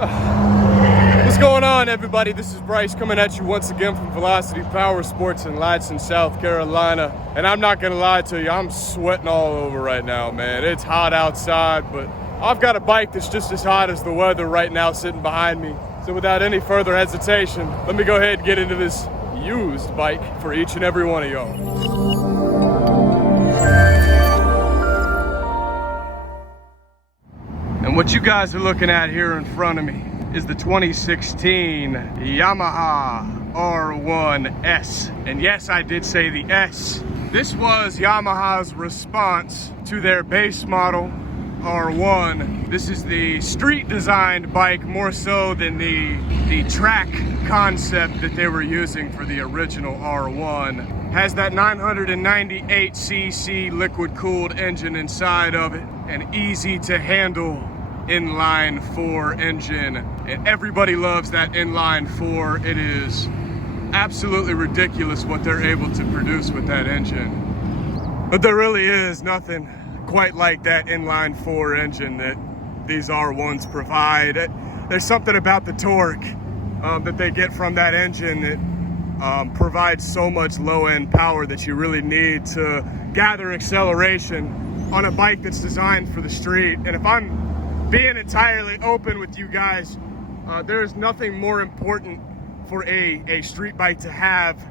What's going on, everybody? This is Bryce coming at you once again from Velocity Powersports in Ladson, South Carolina. And I'm not gonna lie to you, I'm sweating all over right now, man. It's hot outside, but I've got a bike that's just as hot as the weather right now sitting behind me. So without any further hesitation, let me go ahead and get into this used bike for each and every one of y'all. And what you guys are looking at here in front of me is the 2016 Yamaha R1 S. And yes, I did say the S. This was Yamaha's response to their base model R1. This is the street designed bike more so than the track concept that they were using for the original R1. Has that 998cc liquid cooled engine inside of it, an easy to handle inline 4 engine, and everybody loves that inline 4. It is absolutely ridiculous what they're able to produce with that engine. But there really is nothing quite like that inline 4 engine that these R1s provide. There's something about the torque that they get from that engine that provides so much low-end power that you really need to gather acceleration on a bike that's designed for the street. And if I'm being entirely open with you guys, there's nothing more important for a street bike to have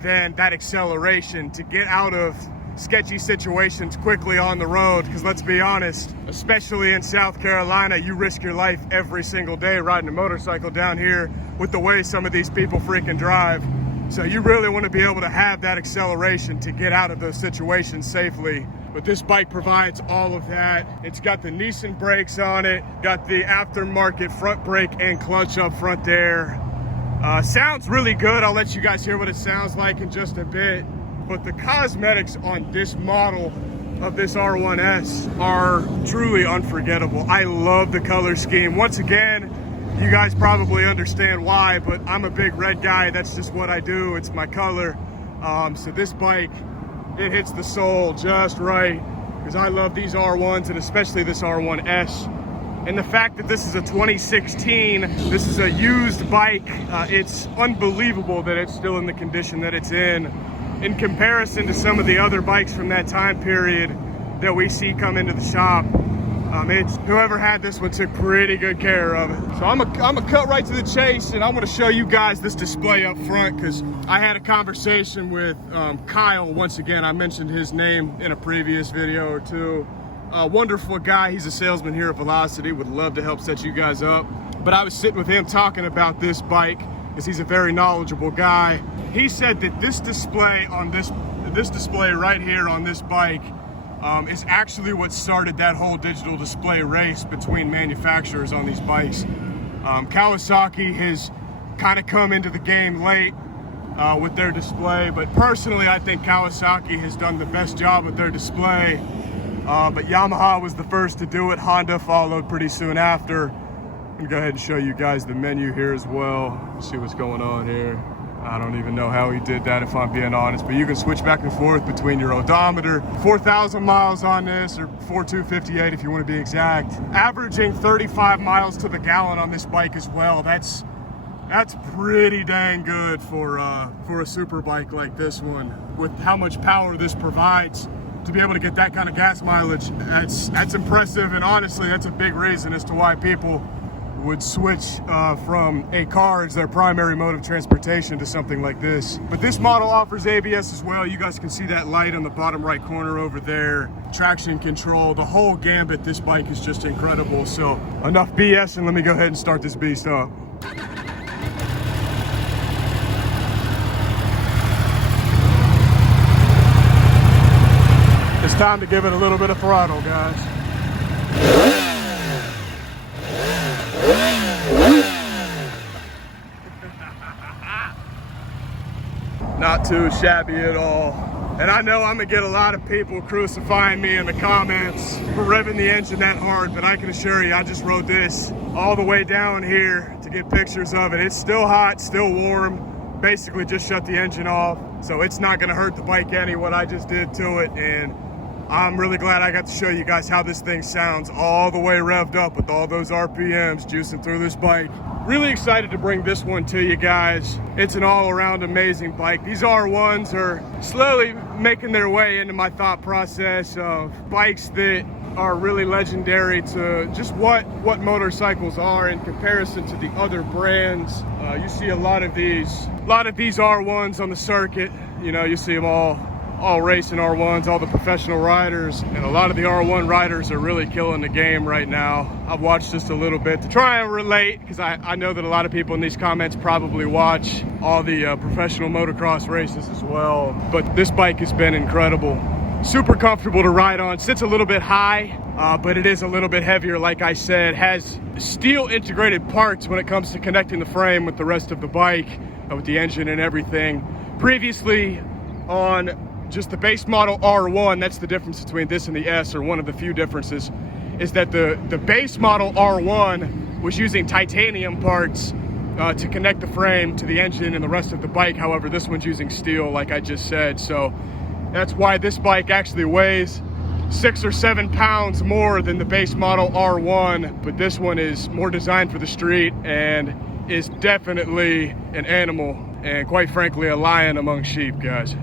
than that acceleration to get out of sketchy situations quickly on the road. Because let's be honest, especially in South Carolina, you risk your life every single day riding a motorcycle down here with the way some of these people freaking drive. So you really want to be able to have that acceleration to get out of those situations safely. But this bike provides all of that. It's got the Nissan brakes on it, got the aftermarket front brake and clutch up front there. Sounds really good. I'll let you guys hear what it sounds like in just a bit. But the cosmetics on this model of this R1S are truly unforgettable. I love the color scheme. Once again, you guys probably understand why, but I'm a big red guy. That's just what I do. It's my color. So this bike, it hits the soul just right, because I love these R1s and especially this R1S. And the fact that this is a 2016, this is a used bike, it's unbelievable that it's still in the condition that it's in comparison to some of the other bikes from that time period that we see come into the shop. Whoever had this one took pretty good care of it. So I'm gonna cut right to the chase, and I'm gonna show you guys this display up front, because I had a conversation with Kyle. Once again, I mentioned his name in a previous video or two. Wonderful guy. He's a salesman here at Velocity. Would love to help set you guys up. But I was sitting with him talking about this bike, because he's a very knowledgeable guy. He said that this display on this display right here on this bike is actually what started that whole digital display race between manufacturers on these bikes. Kawasaki has kind of come into the game late with their display, but personally I think Kawasaki has done the best job with their display. But Yamaha was the first to do it. Honda followed pretty soon after. I'm gonna go ahead and show you guys the menu here as well. See what's going on here. I don't even know how he did that, if I'm being honest, but you can switch back and forth between your odometer. 4,000 miles on this, or 4,258 if you want to be exact. Averaging 35 miles to the gallon on this bike as well. That's pretty dang good for a super bike like this one. With how much power this provides, to be able to get that kind of gas mileage, that's impressive, and honestly, that's a big reason as to why people would switch from a car as their primary mode of transportation to something like this. But this model offers ABS as well. You guys can see that light on the bottom right corner over there. Traction control, the whole gambit. This bike is just incredible. So enough BS, and let me go ahead and start this beast up. It's time to give it a little bit of throttle, guys. Not too shabby at all. And I know I'm gonna get a lot of people crucifying me in the comments for revving the engine that hard, but I can assure you, I just rode this all the way down here to get pictures of it. It's still hot, still warm. Basically just shut the engine off. So it's not gonna hurt the bike any what I just did to it. And I'm really glad I got to show you guys how this thing sounds all the way revved up with all those RPMs juicing through this bike. Really excited to bring this one to you guys. It's an all-around amazing bike. These R1s are slowly making their way into my thought process of bikes that are really legendary to just what motorcycles are in comparison to the other brands. You see a lot of these R1s on the circuit. You know, you see them all racing R1s, all the professional riders, and a lot of the R1 riders are really killing the game right now. I've watched just a little bit to try and relate, because I know that a lot of people in these comments probably watch all the professional motocross races as well. But this bike has been incredible. Super comfortable to ride on, sits a little bit high, but it is a little bit heavier, like I said. Has steel integrated parts when it comes to connecting the frame with the rest of the bike, with the engine and everything. Previously on just the base model R1, that's the difference between this and the S, or one of the few differences, is that the base model R1 was using titanium parts to connect the frame to the engine and the rest of the bike. However, this one's using steel, like I just said. So that's why this bike actually weighs 6 or 7 pounds more than the base model R1, but this one is more designed for the street and is definitely an animal, and quite frankly, a lion among sheep, guys.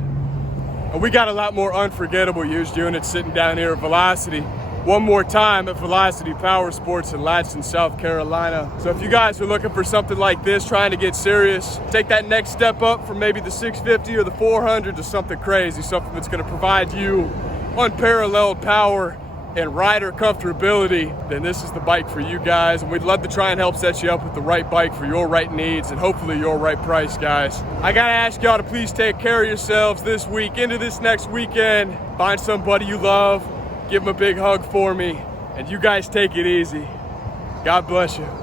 We got a lot more unforgettable used units sitting down here at Velocity. One more time at Velocity Powersports in Ladson, South Carolina. So if you guys are looking for something like this, trying to get serious, take that next step up from maybe the 650 or the 400 to something crazy, something that's gonna provide you unparalleled power and rider comfortability, then this is the bike for you guys. And we'd love to try and help set you up with the right bike for your right needs and hopefully your right price, guys. I gotta ask y'all to please take care of yourselves this week, into this next weekend. Find somebody you love, give them a big hug for me, and you guys take it easy. God bless you.